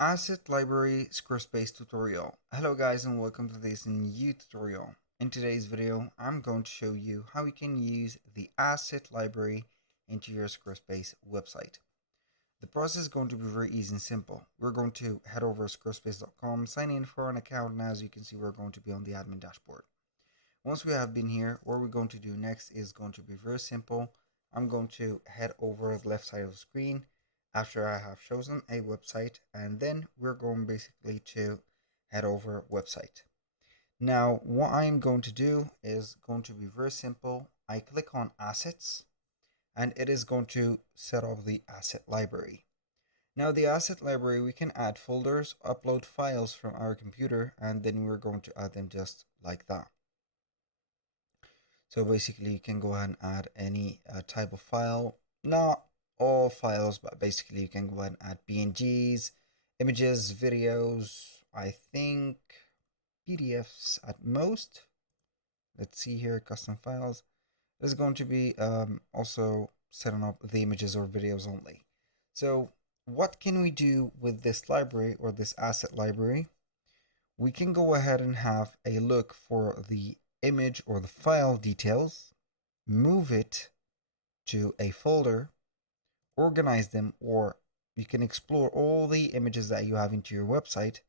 Asset Library Squarespace tutorial. Hello guys and welcome to this new tutorial. In today's video, I'm going to show you how you can use the Asset Library into your Squarespace website. The process is going to be very easy and simple. We're going to head over to squarespace.com, sign in for an account, and as you can see, we're going to be on the admin dashboard. Once we have been here, what we're going to do next is going to be very simple. I'm going to head over the left side of the screen after I have chosen a website, and then we're going basically to head over website. Now what I'm going to do is going to be very simple. I click on assets and it is going to set up the asset library. Now the asset library, we can add folders, upload files from our computer, and then we're going to add them just like that. So basically you can go ahead and add any type of file, not all files, but basically you can go ahead and add PNGs, images, videos, I think PDFs at most. Let's see here, custom files. There's going to be also setting up the images or videos only. So what can we do with this library or this asset library? We can go ahead and have a look for the image or the file details, move it to a folder, organize them, or you can explore all the images that you have into your website,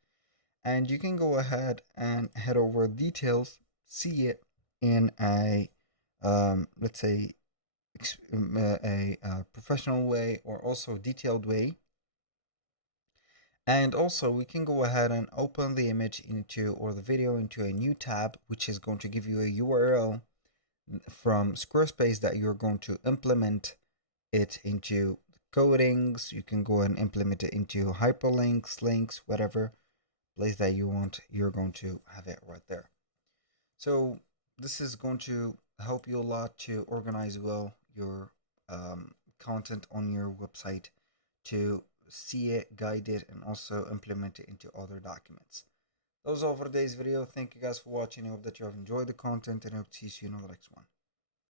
and you can go ahead and head over details, see it in a let's say a professional way or also detailed way. And also we can go ahead and open the image into or the video into a new tab, which is going to give you a URL from Squarespace that you're going to implement it into codings. You can go and implement it into hyperlinks, links, whatever place that you want, you're going to have it right there. So this is going to help you a lot to organize well your content on your website, to see it, guide it, and also implement it into other documents. That was all for today's video. Thank you guys for watching. I hope that you have enjoyed the content and I hope to see you in the next one.